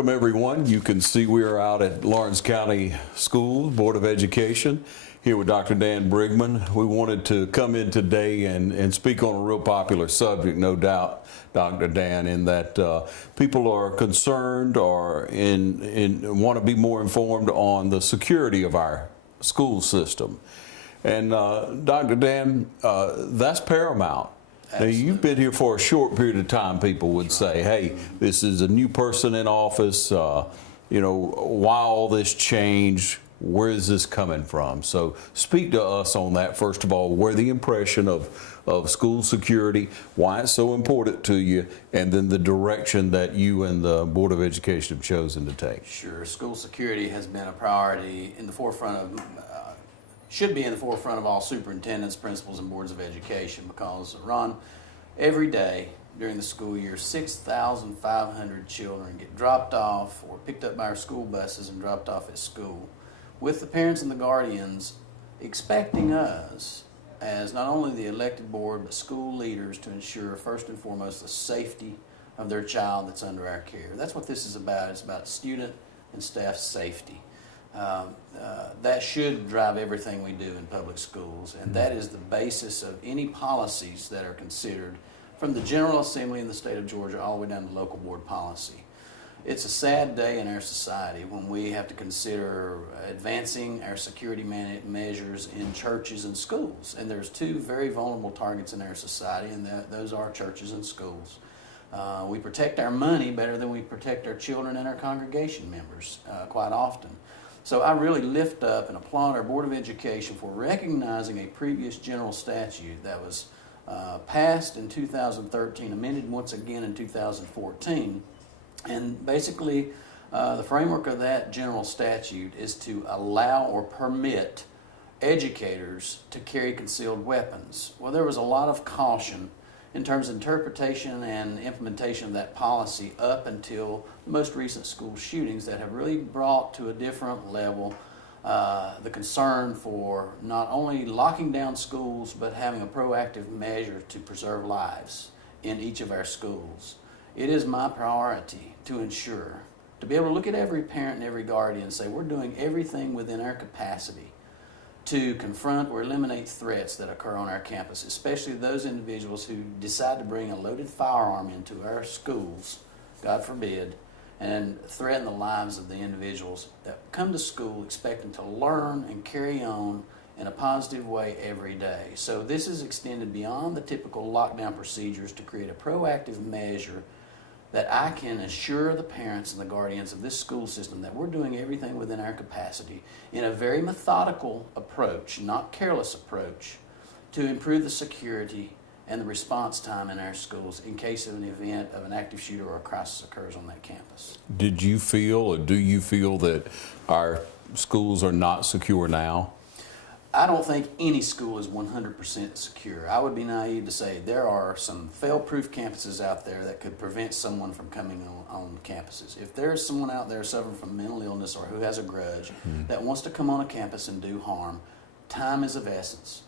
welcome everyone. You can see we are out at Lawrence County School Board of Education here with Dr. Dan Brigman. We wanted to come in today and speak on a real popular subject, no doubt, Dr. Dan, in that people are concerned or want to be more informed on the security of our school system. And Dr. Dan, that's paramount. Absolutely. Now, you've been here for a short period of time, people would say, hey, this is a new person in office, you know, why all this change, where is this coming from? So speak to us on that, first of all, where the impression of school security, why it's so important to you, and then the direction that you and the Board of Education have chosen to take. Sure, school security has been a priority in the forefront of should be in the forefront of all superintendents, principals, and boards of education, because, Ron, every day during the school year, 6,500 children get dropped off or picked up by our school buses and dropped off at school, with the parents and the guardians expecting us, as not only the elected board, but school leaders, to ensure first and foremost the safety of their child that's under our care. That's what this is about. It's about student and staff safety. That should drive everything we do in public schools, and that is the basis of any policies that are considered from the General Assembly in the state of Georgia all the way down to local board policy. It's a sad day in our society when we have to consider advancing our security measures in churches and schools, and there's two very vulnerable targets in our society, and those are churches and schools. We protect our money better than we protect our children and our congregation members quite often. So I really lift up and applaud our Board of Education for recognizing a previous general statute that was passed in 2013, amended once again in 2014. And basically, the framework of that general statute is to allow or permit educators to carry concealed weapons. Well, there was a lot of caution in terms of interpretation and implementation of that policy up until the most recent school shootings that have really brought to a different level the concern for not only locking down schools but having a proactive measure to preserve lives in each of our schools. It is my priority to ensure, to be able to look at every parent and every guardian and say we're doing everything within our capacity to confront or eliminate threats that occur on our campus, especially those individuals who decide to bring a loaded firearm into our schools, God forbid, and threaten the lives of the individuals that come to school expecting to learn and carry on in a positive way every day. So this is extended beyond the typical lockdown procedures to create a proactive measure that I can assure the parents and the guardians of this school system that we're doing everything within our capacity in a very methodical approach, not careless approach, to improve the security and the response time in our schools in case of an event of an active shooter or a crisis occurs on that campus. Did you feel or do you feel that our schools are not secure now? I don't think any school is 100% secure. I would be naive to say there are some fail-proof campuses out there that could prevent someone from coming on campuses. If there's someone out there suffering from mental illness or who has a grudge that wants to come on a campus and do harm, time is of essence.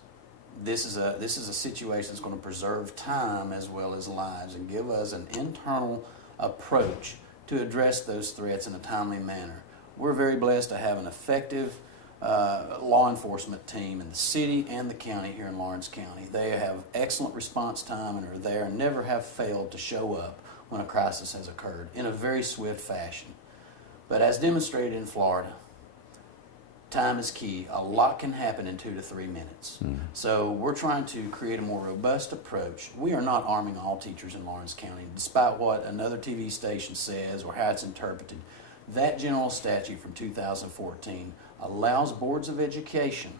This is a situation that's going to preserve time as well as lives and give us an internal approach to address those threats in a timely manner. We're very blessed to have an effective law enforcement team in the city and the county here in Lawrence County. They have excellent response time and are there and never have failed to show up when a crisis has occurred in a very swift fashion. But as demonstrated in Florida, time is key. A lot can happen in 2 to 3 minutes. So we're trying to create a more robust approach. We are not arming all teachers in Lawrence County, despite what another TV station says or how it's interpreted. That general statute from 2014 allows boards of education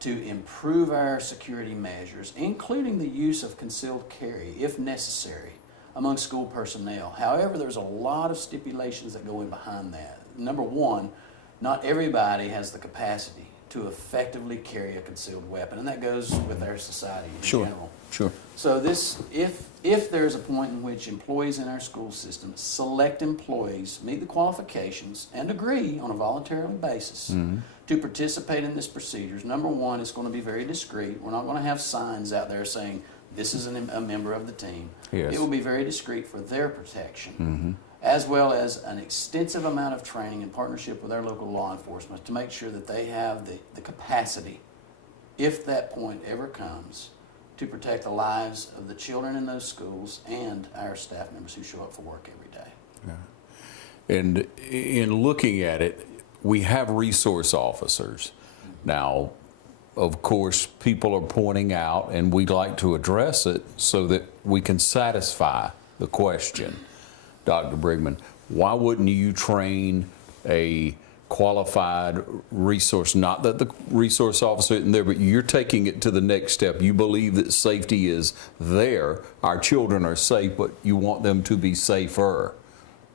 to improve our security measures, including the use of concealed carry, if necessary, among school personnel. However, there's a lot of stipulations that go in behind that. Number one, not everybody has the capacity to effectively carry a concealed weapon, and that goes with our society in general. Sure. So this, if there's a point in which employees in our school system, select employees, meet the qualifications and agree on a voluntary basis to participate in this procedures, number one, it's going to be very discreet. We're not going to have signs out there saying this is a member of the team. Yes. It will be very discreet for their protection. as well as an extensive amount of training in partnership with our local law enforcement to make sure that they have the capacity, if that point ever comes, to protect the lives of the children in those schools and our staff members who show up for work every day. Yeah. And in looking at it, we have resource officers. Now, of course, people are pointing out, and we'd like to address it so that we can satisfy the question. Dr. Brigman, why wouldn't you train a qualified resource? Not that the resource officer isn't there, but you're taking it to the next step. You believe that safety is there. Our children are safe, but you want them to be safer.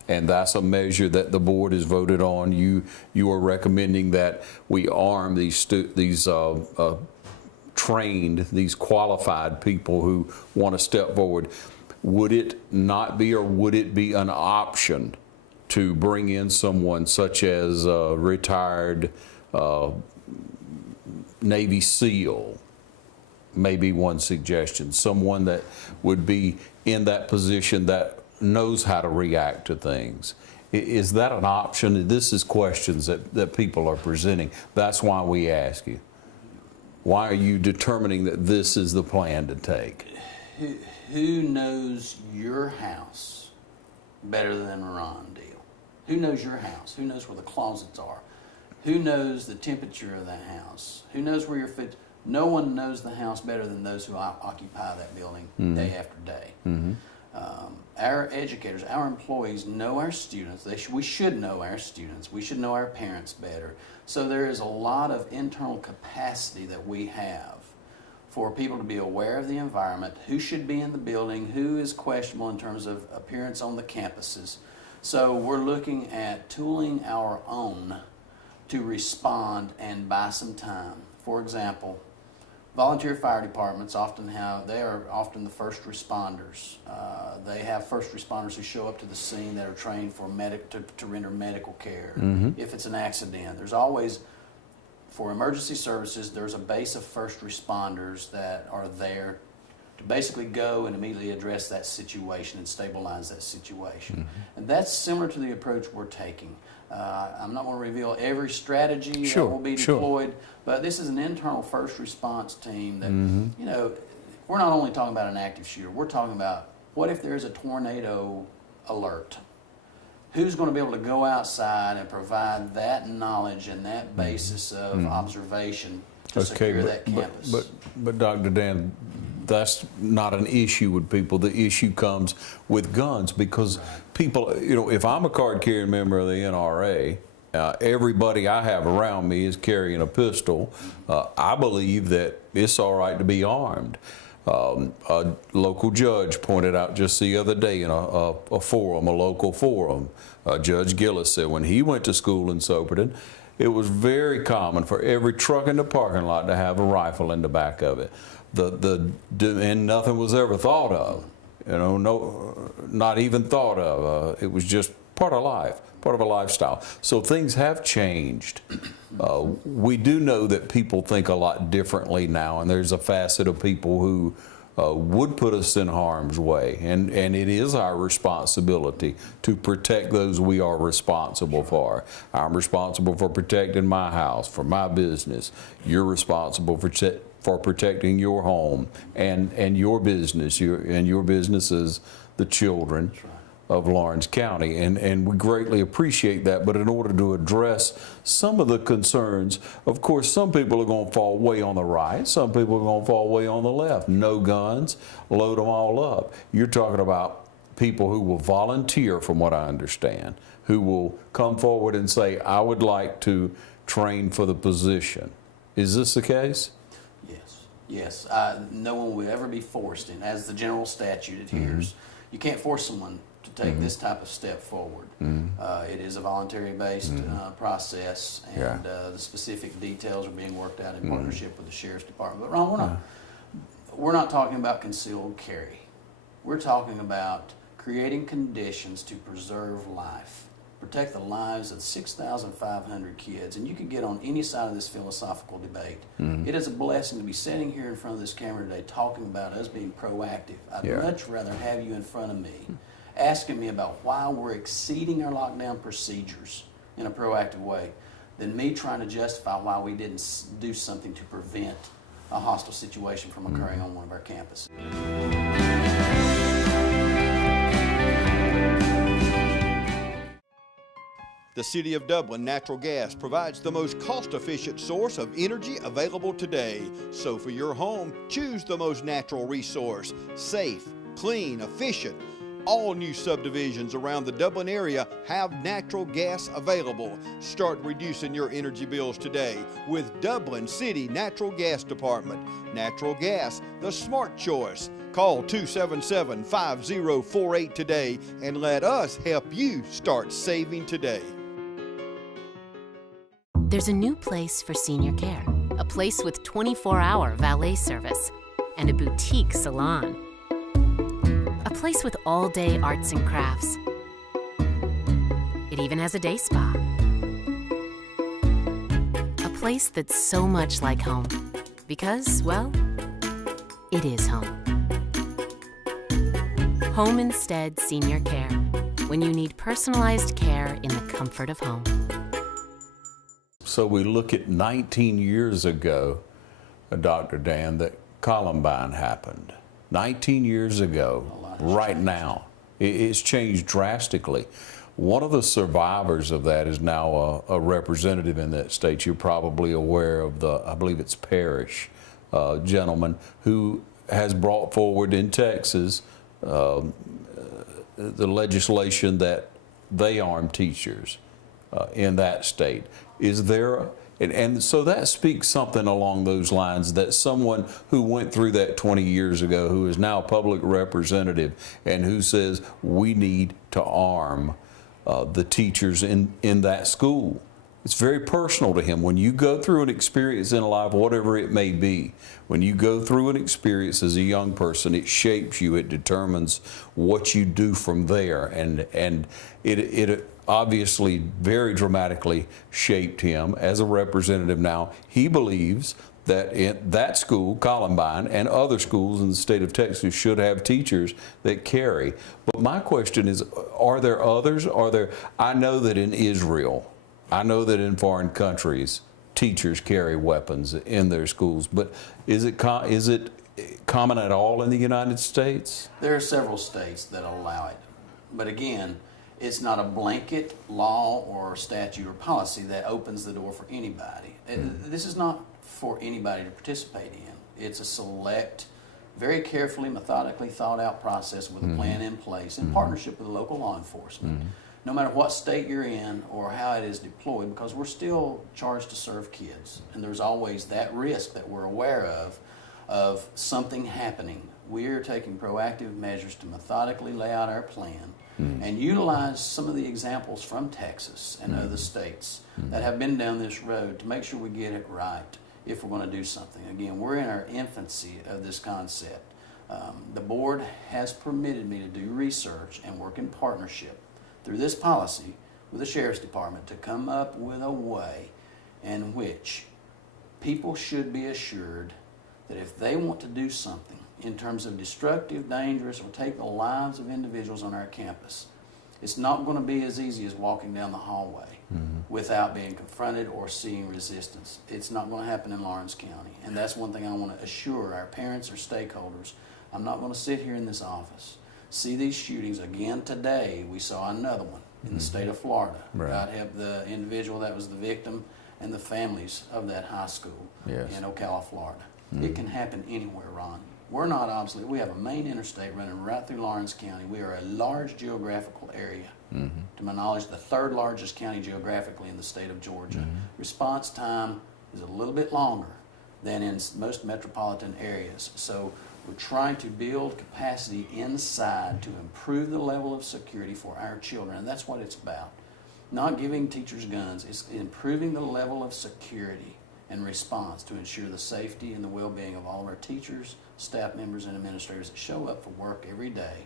And that's a measure that the board has voted on. You are recommending that we arm these trained, these qualified people who want to step forward. Would it not be, or would it be an option to bring in someone such as a retired Navy SEAL? Maybe one suggestion, someone that would be in that position that knows how to react to things. Is that an option? This is questions that people are presenting. That's why we ask you. Why are you determining that this is the plan to take? Who knows your house better than Ron Deal? Who knows your house? Who knows where the closets are? Who knows the temperature of that house? Who knows where your foot? No one knows the house better than those who occupy that building day after day. Mm-hmm. Our educators, our employees know our students. We should know our students. We should know our parents better. So there is a lot of internal capacity that we have for people to be aware of the environment, who should be in the building, who is questionable in terms of appearance on the campuses. So we're looking at tooling our own to respond and buy some time. For example, volunteer fire departments they are often the first responders. They have first responders who show up to the scene that are trained for to render medical care. Mm-hmm. If it's an accident, there's always, for emergency services, there's a base of first responders that are there to basically go and immediately address that situation and stabilize that situation. Mm-hmm. And that's similar to the approach we're taking. I'm not going to reveal every strategy that will be deployed, but this is an internal first response team that, Mm-hmm. you know, we're not only talking about an active shooter, we're talking about what if there's a tornado alert? Who's going to be able to go outside and provide that knowledge and that basis of observation to secure that campus? But Dr. Dan, that's not an issue with people. The issue comes with guns, because people, you know, if I'm a card-carrying member of the NRA, everybody I have around me is carrying a pistol. I believe that it's all right to be armed. A local judge pointed out just the other day in a local forum, Judge Gillis said when he went to school in Superintendent, it was very common for every truck in the parking lot to have a rifle in the back of it. And nothing was ever thought of, you know, not even thought of. It was just part of life, part of a lifestyle. So things have changed. We do know that people think a lot differently now, and there's a facet of people who would put us in harm's way, and it is our responsibility to protect those we are responsible for. I'm responsible for protecting my house, for my business. You're responsible for protecting your home and your business. Your business is the children of Lawrence County, and we greatly appreciate that. But in order to address some of the concerns, of course, some people are going to fall way on the right, some people are going to fall way on the left. No guns, load them all up. You're talking about people who will volunteer, from what I understand, who will come forward and say, I would like to train for the position. Is this the case? Yes. No one will ever be forced in, as the general statute adheres. You can't force someone to take this type of step forward. It is a voluntary-based process, and the specific details are being worked out in partnership with the Sheriff's Department. But Ron, we're not talking about concealed carry. We're talking about creating conditions to preserve life, protect the lives of 6,500 kids. And you can get on any side of this philosophical debate. It is a blessing to be sitting here in front of this camera today talking about us being proactive. I'd much rather have you in front of me asking me about why we're exceeding our lockdown procedures in a proactive way than me trying to justify why we didn't do something to prevent a hostile situation from occurring on one of our campuses. The City of Dublin Natural Gas provides the most cost-efficient source of energy available today. So for your home, choose the most natural resource. Safe, clean, efficient. All new subdivisions around the Dublin area have natural gas available. Start reducing your energy bills today with Dublin City Natural Gas Department. Natural gas, the smart choice. Call 277-5048 today and let us help you start saving today. There's a new place for senior care, a place with 24-hour valet service and a boutique salon. A place with all-day arts and crafts. It even has a day spa. A place that's so much like home because, well, it is home. Home Instead Senior Care, when you need personalized care in the comfort of home. So we look at 19 years ago, Dr. Dan, that Columbine happened. 19 years ago, right now. It's changed drastically. One of the survivors of that is now a representative in that state. You're probably aware of the, I believe it's Parrish gentleman, who has brought forward in Texas the legislation that they arm teachers in that state. Is there, and so that speaks something along those lines, that someone who went through that 20 years ago, who is now a public representative, and who says we need to arm the teachers in that school. It's very personal to him. When you go through an experience in life, whatever it may be, when you go through an experience as a young person, it shapes you, it determines what you do from there, and it obviously very dramatically shaped him as a representative now. He believes that that school, Columbine, and other schools in the state of Texas should have teachers that carry. But my question is, are there others? I know that in Israel, I know that in foreign countries, teachers carry weapons in their schools, but is it common at all in the United States? There are several states that allow it, but again, it's not a blanket law or statute or policy that opens the door for anybody. This is not for anybody to participate in. It's a select, very carefully, methodically thought out process with a plan in place in partnership with the local law enforcement. No matter what state you're in or how it is deployed, because we're still charged to serve kids, and there's always that risk that we're aware of something happening. We're taking proactive measures to methodically lay out our plan and utilize some of the examples from Texas and other states that have been down this road to make sure we get it right if we're going to do something. Again, we're in our infancy of this concept. The board has permitted me to do research and work in partnership through this policy with the Sheriff's Department to come up with a way in which people should be assured that if they want to do something in terms of destructive, dangerous, or take the lives of individuals on our campus, it's not going to be as easy as walking down the hallway without being confronted or seeing resistance. It's not going to happen in Lawrence County, and that's one thing I want to assure our parents or stakeholders. I'm not going to sit here in this office, see these shootings again today. We saw another one in the state of Florida. God help the individual that was the victim and the families of that high school in Ocala, Florida. It can happen anywhere, Ron. We're not obsolete. We have a main interstate running right through Lawrence County. We are a large geographical area. To my knowledge, the third largest county geographically in the state of Georgia. Response time is a little bit longer than in most metropolitan areas. So we're trying to build capacity inside to improve the level of security for our children, and that's what it's about. Not giving teachers guns, it's improving the level of security and response to ensure the safety and the well-being of all of our teachers, staff members, and administrators that show up for work every day,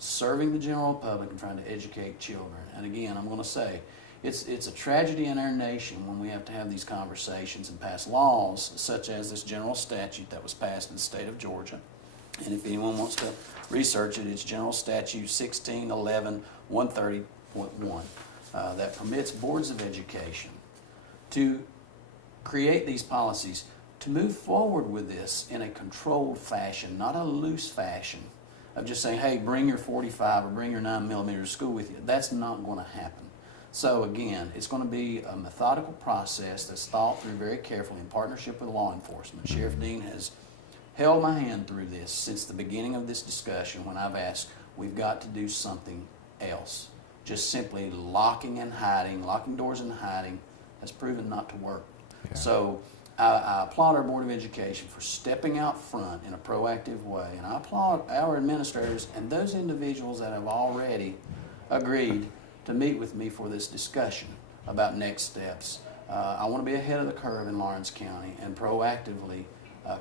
serving the general public and trying to educate children. And again, I'm going to say, it's a tragedy in our nation when we have to have these conversations and pass laws such as this general statute that was passed in the state of Georgia And if anyone wants to research it, it's General Statute 1611-130.1 that permits boards of education to create these policies to move forward with this in a controlled fashion, not a loose fashion of just saying, hey, bring your 45 or bring your 9mm to school with you. That's not going to happen. So again, it's going to be a methodical process that's thought through very carefully in partnership with law enforcement. Sheriff Dean has held my hand through this since the beginning of this discussion when I've asked, we've got to do something else. Just simply locking and hiding, locking doors and hiding has proven not to work. Yeah. So I applaud our Board of Education for stepping out front in a proactive way, and I applaud our administrators and those individuals that have already agreed to meet with me for this discussion about next steps. I want to be ahead of the curve in Lawrence County and proactively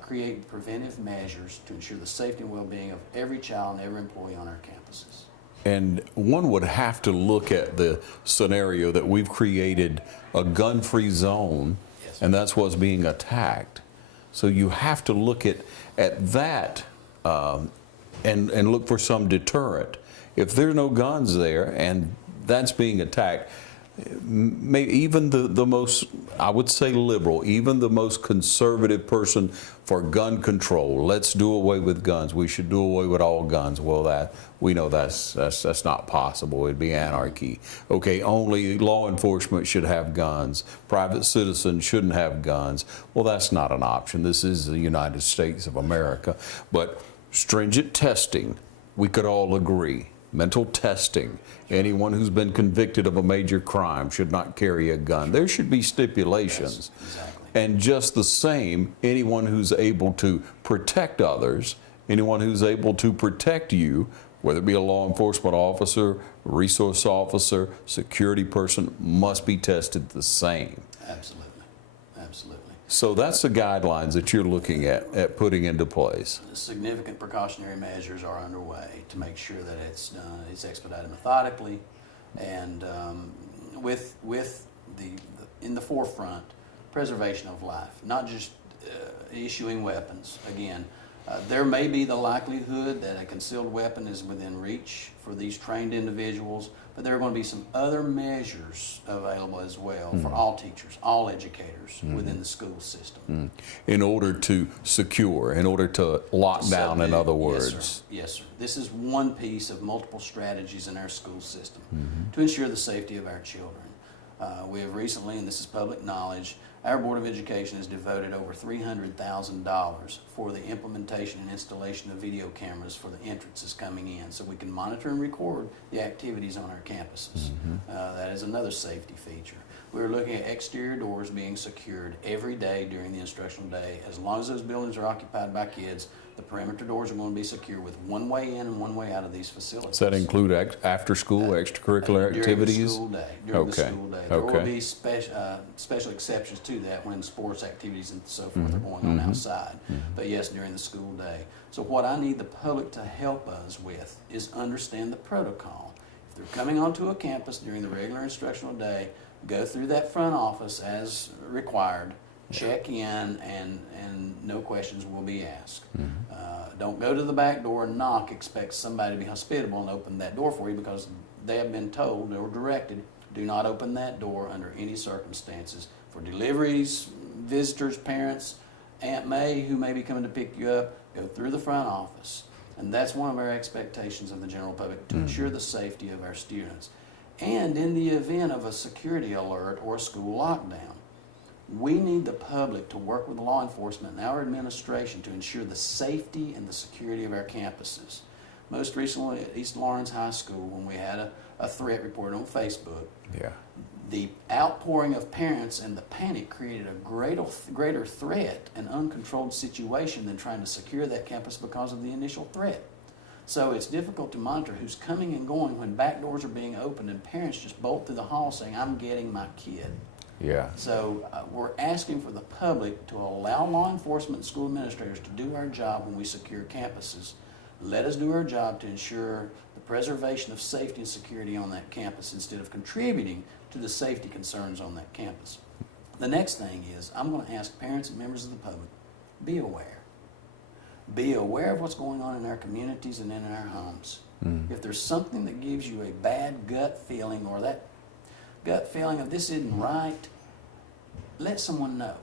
create preventive measures to ensure the safety and well-being of every child and every employee on our campuses. And one would have to look at the scenario that we've created a gun-free zone, yes, and that's what's being attacked. So you have to look at that and look for some deterrent. If there are no guns there and that's being attacked, maybe even the most, I would say liberal, even the most conservative person for gun control, let's do away with guns. We should do away with all guns. Well, we know that's not possible. It'd be anarchy. Okay, only law enforcement should have guns. Private citizens shouldn't have guns. Well, that's not an option. This is the United States of America. But stringent testing, we could all agree. Mental testing, anyone who's been convicted of a major crime should not carry a gun. There should be stipulations. Yes, exactly. And just the same, anyone who's able to protect others, anyone who's able to protect you, whether it be a law enforcement officer, resource officer, security person, must be tested the same. Absolutely, absolutely. So that's the guidelines that you're looking at putting into place. Significant precautionary measures are underway to make sure that it's expedited methodically, and with in the forefront, preservation of life, not just issuing weapons. Again, there may be the likelihood that a concealed weapon is within reach for these trained individuals, but there are going to be some other measures available as well for all teachers, all educators within the school system. In order to secure, in order to lock down, in other words. Yes, sir. Yes, sir. This is one piece of multiple strategies in our school system to ensure the safety of our children. We have recently, and this is public knowledge, our Board of Education has devoted over $300,000 for the implementation and installation of video cameras for the entrances coming in, so we can monitor and record the activities on our campuses. That is another safety feature. We're looking at exterior doors being secured every day during the instructional day. As long as those buildings are occupied by kids, the perimeter doors are going to be secure with one way in and one way out of these facilities. Does that include after-school extracurricular activities? During the school day. There will be special exceptions to that when sports activities and so forth are going on outside. But yes, during the school day. So what I need the public to help us with is understand the protocol. If they're coming onto a campus during the regular instructional day, go through that front office as required, check in, and no questions will be asked. Don't go to the back door and knock, expect somebody to be hospitable and open that door for you, because they have been told or directed, do not open that door under any circumstances. For deliveries, visitors, parents, Aunt May, who may be coming to pick you up, go through the front office. And that's one of our expectations of the general public, to ensure the safety of our students. And in the event of a security alert or a school lockdown, we need the public to work with law enforcement and our administration to ensure the safety and the security of our campuses. Most recently at East Lawrence High School, when we had a threat report on Facebook, the outpouring of parents and the panic created a greater threat and uncontrolled situation than trying to secure that campus because of the initial threat. So it's difficult to monitor who's coming and going when back doors are being opened and parents just bolt through the hall saying, I'm getting my kid. Yeah. So we're asking for the public to allow law enforcement and school administrators to do our job when we secure campuses. Let us do our job to ensure the preservation of safety and security on that campus instead of contributing to the safety concerns on that campus. The next thing is, I'm going to ask parents and members of the public, be aware. be aware of what's going on in our communities and in our homes. If there's something that gives you a bad gut feeling, or that gut feeling of this isn't right, let someone know.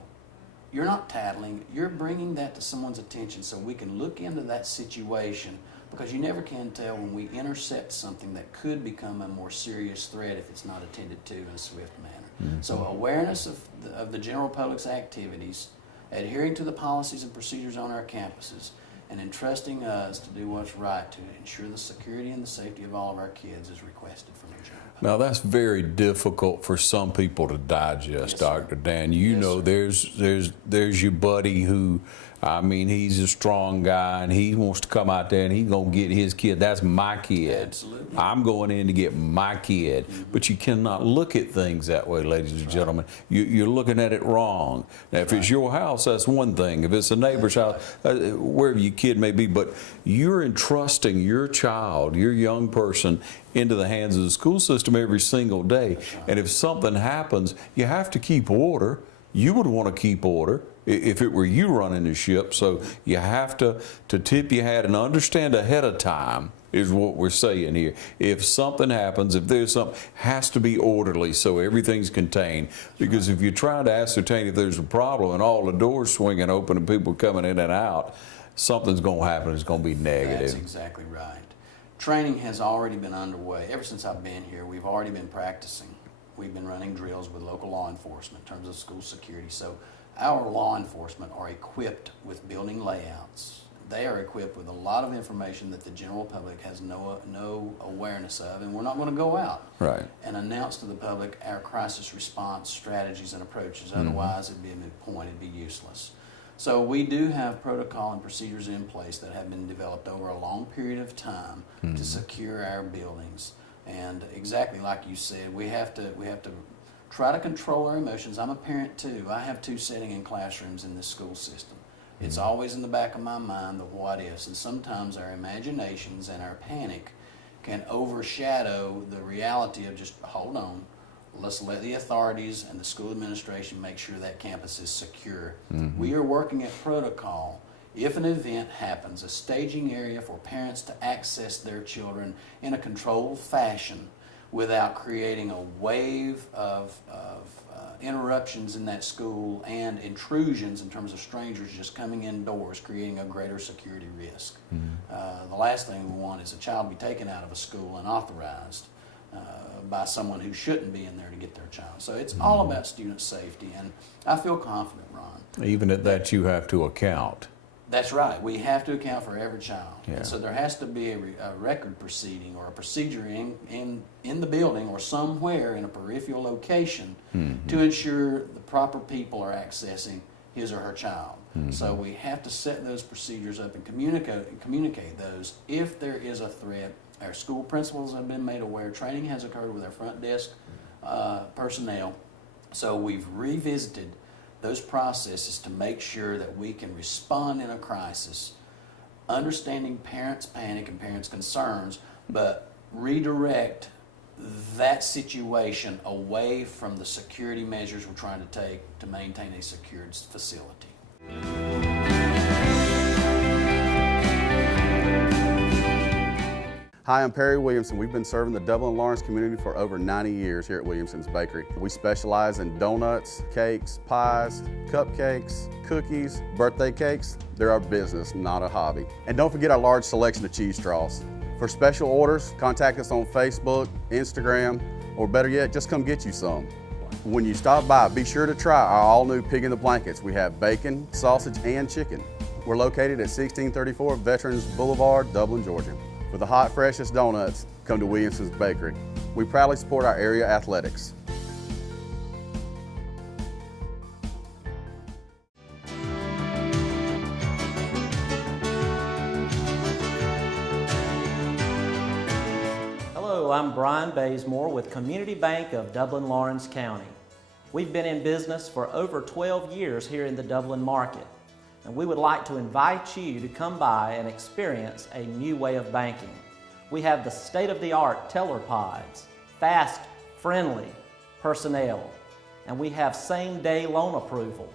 You're not tattling, you're bringing that to someone's attention so we can look into that situation, because you never can tell when we intercept something that could become a more serious threat if it's not attended to in a swift manner. So awareness of the general public's activities, adhering to the policies and procedures on our campuses, and entrusting us to do what's right to ensure the security and the safety of all of our kids is requested from the general public. Now that's very difficult for some people to digest, Yes, sir. Dr. Dan. You Yes, know, sir. there's your buddy who, I mean, he's a strong guy and he wants to come out there and he's gonna get his kid. That's my kid. Absolutely. I'm going in to get my kid. But you cannot look at things that way, ladies and gentlemen. You're looking at it wrong. Now, if it's your house, that's one thing. If it's a neighbor's house, wherever your kid may be, but you're entrusting your child, your young person, into the hands of the school system every single day. And if something happens, you have to keep order. You would want to keep order if it were you running the ship. So you have to tip your hat and understand ahead of time is what we're saying here. If something happens, if there's something, has to be orderly so everything's contained. Because if you're trying to ascertain if there's a problem and all the doors swinging open and people coming in and out, something's going to happen. It's going to be negative. That's exactly right. Training has already been underway. Ever since I've been here, we've already been practicing. We've been running drills with local law enforcement in terms of school security. So our law enforcement are equipped with building layouts. They are equipped with a lot of information that the general public has no awareness of, and we're not going to go out and announce to the public our crisis response strategies and approaches. Otherwise, it'd be a moot point, it'd be useless. So we do have protocol and procedures in place that have been developed over a long period of time to secure our buildings. And exactly like you said, we have to try to control our emotions. I'm a parent too. I have two sitting in classrooms in this school system. It's always in the back of my mind, the what ifs, and sometimes our imaginations and our panic can overshadow the reality of just, hold on, let's let the authorities and the school administration make sure that campus is secure. We are working at protocol. If an event happens, a staging area for parents to access their children in a controlled fashion without creating a wave of interruptions in that school and intrusions in terms of strangers just coming indoors, creating a greater security risk. The last thing we want is a child be taken out of a school unauthorized by someone who shouldn't be in there to get their child. So it's all about student safety, and I feel confident, Ron. Even at that, you have to account. That's right. We have to account for every child. Yeah. And so there has to be a record proceeding or a procedure in the building or somewhere in a peripheral location to ensure the proper people are accessing his or her child. So we have to set those procedures up and communicate those. If there is a threat, our school principals have been made aware. Training has occurred with our front desk personnel. So we've revisited those processes to make sure that we can respond in a crisis, understanding parents' panic and parents' concerns, but redirect that situation away from the security measures we're trying to take to maintain a secured facility. Hi, I'm Perry Williamson. We've been serving the Dublin Lawrence community for over 90 years here at Williamson's Bakery. We specialize in donuts, cakes, pies, cupcakes, cookies, birthday cakes. They're our business, not a hobby. And don't forget our large selection of cheese straws. For special orders, contact us on Facebook, Instagram, or better yet, just come get you some. When you stop by, be sure to try our all-new Pig in the Blankets. We have bacon, sausage, and chicken. We're located at 1634 Veterans Boulevard, Dublin, Georgia. For the hot, freshest donuts, come to Williamson's Bakery. We proudly support our area athletics. Hello, I'm Brian Bazemore with Community Bank of Dublin Lawrence County. We've been in business for over 12 years here in the Dublin market, and we would like to invite you to come by and experience a new way of banking. We have the state-of-the-art teller pods, fast, friendly personnel, and we have same-day loan approval.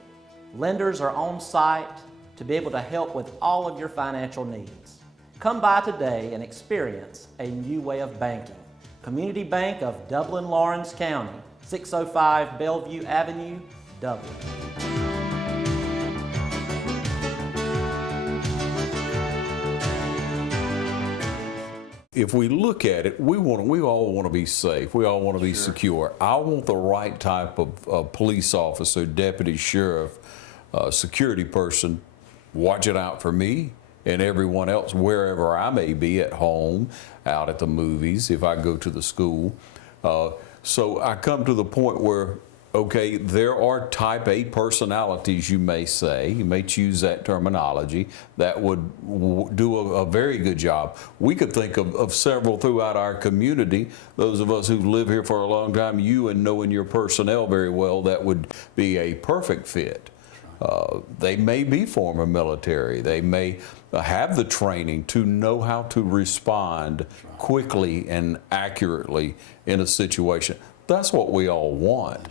Lenders are on site to be able to help with all of your financial needs. Come by today and experience a new way of banking. Community Bank of Dublin-Lawrence County, 605 Bellevue Avenue, Dublin. If we look at it, we all want to be safe. We all want to be secure. I want the right type of police officer, deputy sheriff, security person watching out for me and everyone else wherever I may be, at home, out at the movies, if I go to the school. So I come to the point where, okay, there are type A personalities, you may say, you may choose that terminology, that would do a very good job. We could think of several throughout our community, those of us who live here for a long time, you and knowing your personnel very well, that would be a perfect fit. They may be former military. They may have the training to know how to respond quickly and accurately in a situation. That's what we all want.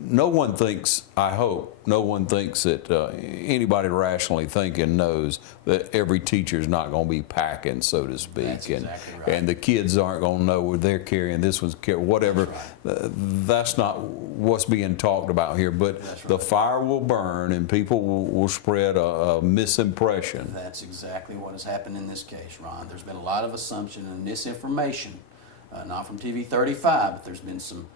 No one thinks, I hope, no one thinks that anybody rationally thinking knows that every teacher is not going to be packing, so to speak. That's and, exactly right. And the kids aren't going to know where they're carrying, this one's carrying, whatever. That's right. That's not what's being talked about here. But That's right. the fire will burn and people will spread a misimpression. That's exactly what has happened in this case, Ron. There's been a lot of assumption and misinformation, not from TV 35, but there's been some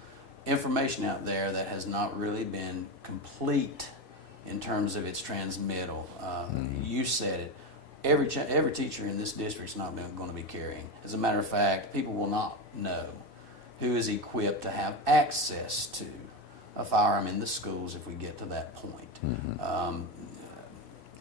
information out there that has not really been complete in terms of its transmittal. You said it. Every teacher in this district is not going to be carrying. As a matter of fact, people will not know who is equipped to have access to a firearm in the schools if we get to that point.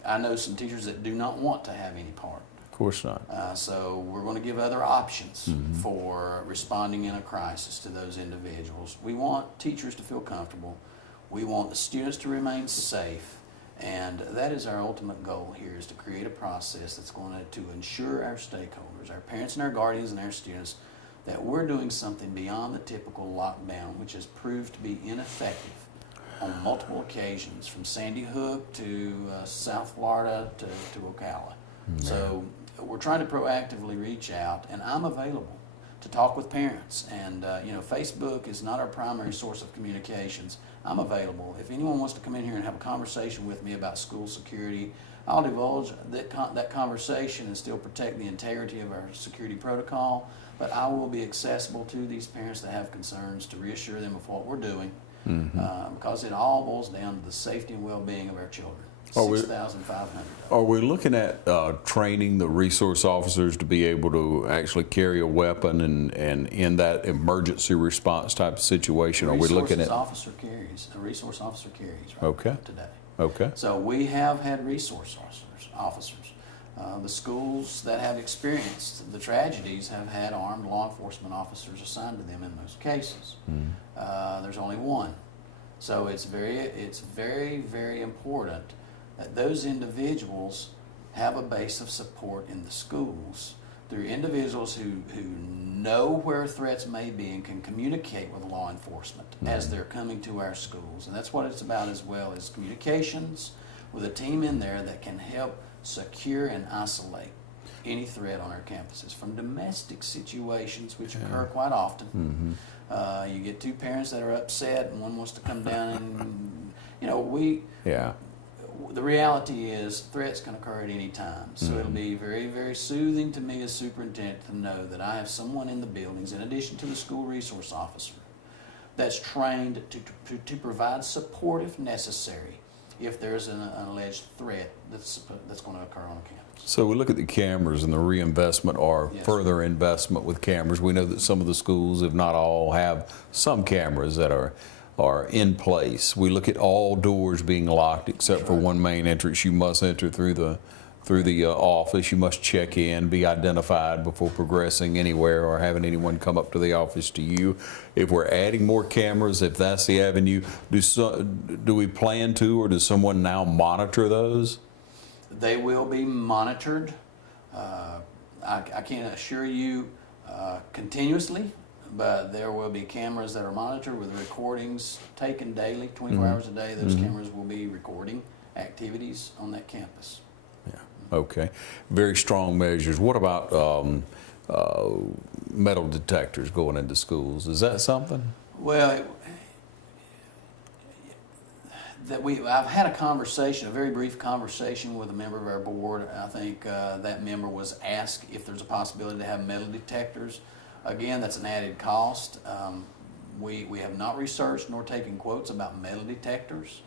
I know some teachers that do not want to have any part. Of course not. So we're going to give other options for responding in a crisis to those individuals. We want teachers to feel comfortable. We want the students to remain safe. And that is our ultimate goal here, is to create a process that's going to ensure our stakeholders, our parents and our guardians and our students, that we're doing something beyond the typical lockdown, which has proved to be ineffective on multiple occasions, from Sandy Hook to South Florida to Ocala. So we're trying to proactively reach out, and I'm available to talk with parents. And Facebook is not our primary source of communications. I'm available. If anyone wants to come in here and have a conversation with me about school security, I'll divulge that conversation and still protect the integrity of our security protocol. But I will be accessible to these parents that have concerns, to reassure them of what we're doing, because it all boils down to the safety and well-being of our children. 6,500. Are we looking at training the resource officers to be able to actually carry a weapon and in that emergency response type of situation? Are we looking at a resource officer carries right today. Okay. So we have had resource officers. The schools that have experienced the tragedies have had armed law enforcement officers assigned to them in most cases. There's only one. So it's very, very important that those individuals have a base of support in the schools through individuals who know where threats may be and can communicate with law enforcement as they're coming to our schools. And that's what it's about, as well as communications with a team in there that can help secure and isolate any threat on our campuses, from domestic situations, which occur quite often. You get two parents that are upset and one wants to come down and, the reality is threats can occur at any time. So it'll be very, very soothing to me as superintendent to know that I have someone in the buildings, in addition to the school resource officer, that's trained to provide support if necessary, if there's an alleged threat that's going to occur on a campus. So we look at the cameras and the reinvestment or further investment with cameras. We know that some of the schools, if not all, have some cameras that are in place. We look at all doors being locked except for one main entrance. You must enter through the office. You must check in, be identified before progressing anywhere or having anyone come up to the office to you. If we're adding more cameras, if that's the avenue, do we plan to, or does someone now monitor those? They will be monitored. I can't assure you continuously, but there will be cameras that are monitored with recordings taken daily, 24 hours a day. Those cameras will be recording activities on that campus. Yeah. Okay. Very strong measures. What about metal detectors going into schools? Is that something? Well, I've had a conversation, a very brief conversation with a member of our board. I think that member was asked if there's a possibility to have metal detectors. Again, that's an added cost. We have not researched nor taken quotes about metal detectors.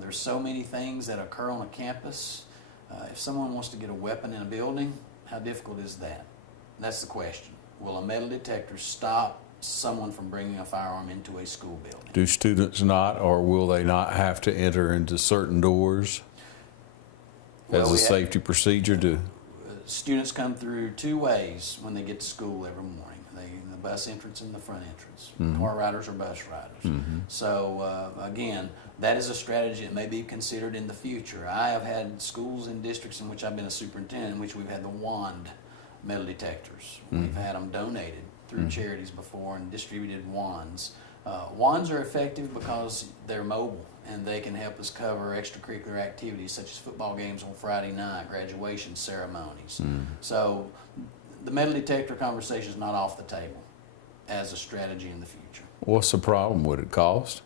There's so many things that occur on a campus. If someone wants to get a weapon in a building, how difficult is that? That's the question. Will a metal detector stop someone from bringing a firearm into a school building? Do students not, or will they not have to enter into certain doors as a safety procedure? Students come through two ways when they get to school every morning. The bus entrance and the front entrance. Car riders or bus riders. So again, that is a strategy that may be considered in the future. I have had schools and districts in which I've been a superintendent in which we've had the wand metal detectors. We've had them donated through charities before and distributed wands. Wands are effective because they're mobile and they can help us cover extracurricular activities such as football games on Friday night, graduation ceremonies. So the metal detector conversation is not off the table as a strategy in the future. What's the problem? Would it cost?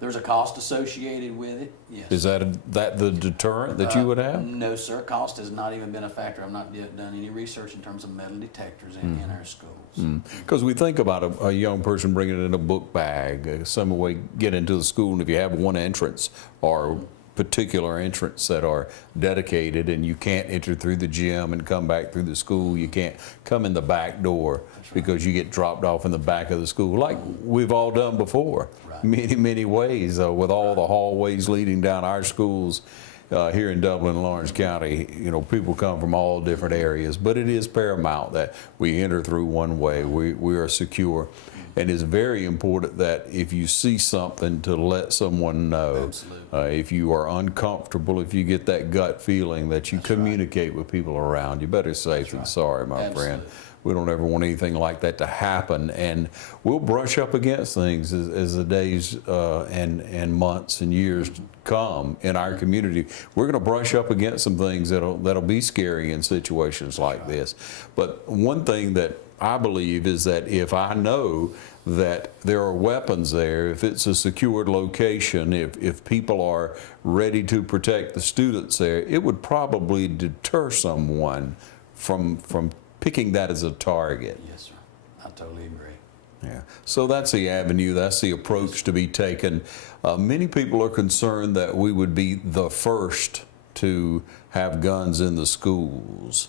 There's a cost associated with it, yes. Is that the deterrent that you would have? No, sir. Cost has not even been a factor. I've not yet done any research in terms of metal detectors in our schools. Because we think about a young person bringing it in a book bag, some way get into the school, and if you have one entrance or particular entrance that are dedicated and you can't enter through the gym and come back through the school, you can't come in the back door because you get dropped off in the back of the school, like we've all done before. Many ways with all the hallways leading down our schools here in Dublin and Lawrence County. You know, people come from all different areas, but it is paramount that we enter through one way. We are secure, and it's very important that if you see something to let someone know. If you are uncomfortable, if you get that gut feeling, that you communicate with people around you. Better safe than sorry, my friend. We don't ever want anything like that to happen, and we'll brush up against things as the days and months and years come in our community. We're going to brush up against some things that'll be scary in situations like this. But one thing that I believe is that if I know that there are weapons there, if it's a secured location, if people are ready to protect the students there, it would probably deter someone from picking that as a target. Yes, sir. I totally agree. Yeah. So that's the avenue, that's the approach to be taken. Many people are concerned that we would be the first to have guns in the schools.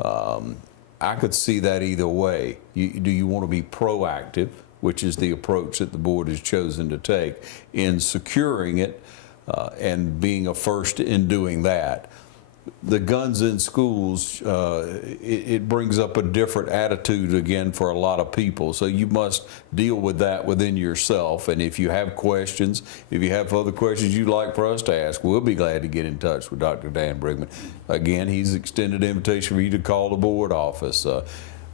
I could see that either way. Do you want to be proactive, which is the approach that the board has chosen to take in securing it and being a first in doing that? The guns in schools, it brings up a different attitude again for a lot of people. So you must deal with that within yourself. And if you have questions, if you have other questions you'd like for us to ask, we'll be glad to get in touch with Dr. Dan Brigman. Again, he's extended an invitation for you to call the board office.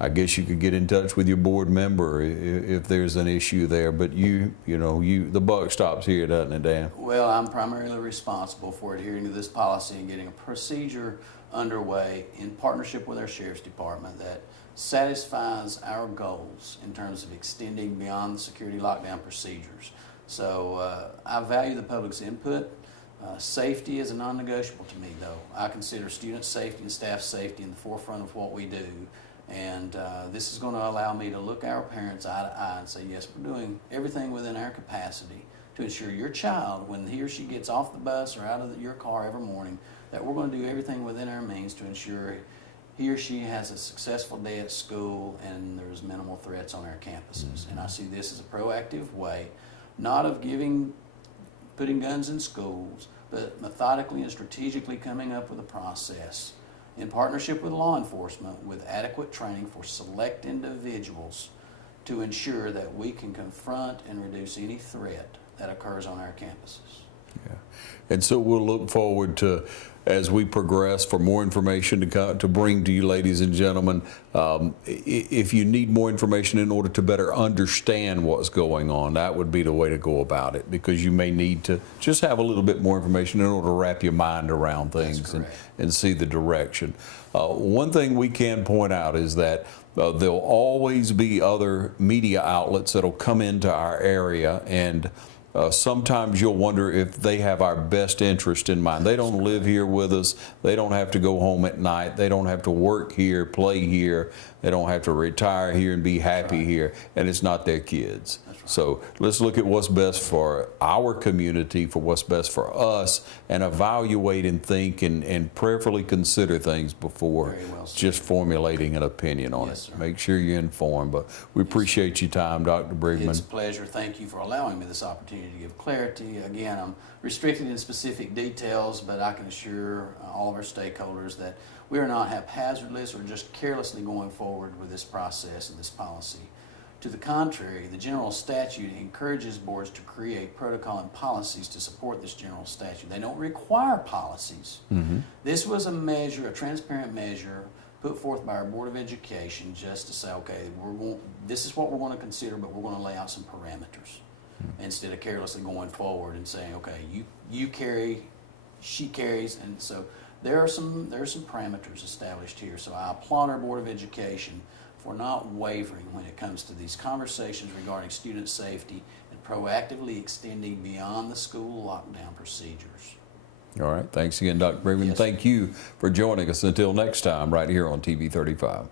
I guess you could get in touch with your board member if there's an issue there, but the buck stops here, doesn't it, Dan? Well, I'm primarily responsible for adhering to this policy and getting a procedure underway in partnership with our Sheriff's Department that satisfies our goals in terms of extending beyond the security lockdown procedures. So I value the public's input. Safety is a non-negotiable to me, though. I consider student safety and staff safety in the forefront of what we do. And this is going to allow me to look our parents eye to eye and say, yes, we're doing everything within our capacity to ensure your child, when he or she gets off the bus or out of your car every morning, that we're going to do everything within our means to ensure he or she has a successful day at school and there's minimal threats on our campuses. And I see this as a proactive way, not of putting guns in schools, but methodically and strategically coming up with a process in partnership with law enforcement with adequate training for select individuals to ensure that we can confront and reduce any threat that occurs on our campuses. And so we'll look forward to, as we progress, for more information to bring to you, ladies and gentlemen. If you need more information in order to better understand what's going on, that would be the way to go about it, because you may need to just have a little bit more information in order to wrap your mind around things and see the direction. One thing we can point out is that there'll always be other media outlets that'll come into our area, and sometimes you'll wonder if they have our best interest in mind. They don't live here with us. They don't have to go home at night. They don't have to work here, play here. They don't have to retire here and be happy here, and it's not their kids. So let's look at what's best for our community, for what's best for us, and evaluate and think and prayerfully consider things before just formulating an opinion on it. Make sure you're informed. But we appreciate your time, Dr. Brigman. It's a pleasure. Thank you for allowing me this opportunity to give clarity. Again, I'm restricted in specific details, but I can assure all of our stakeholders that we are not haphazardless or just carelessly going forward with this process and this policy. To the contrary, the general statute encourages boards to create protocol and policies to support this general statute. They don't require policies. This was a measure, a transparent measure, put forth by our Board of Education just to say, okay, this is what we're going to consider, but we're going to lay out some parameters instead of carelessly going forward and saying, okay, you carry, she carries, and so there are some parameters established here. So I applaud our Board of Education for not wavering when it comes to these conversations regarding student safety and proactively extending beyond the school lockdown procedures. All right. Thanks again, Dr. Brigman. Thank you for joining us. Until next time, right here on TV 35.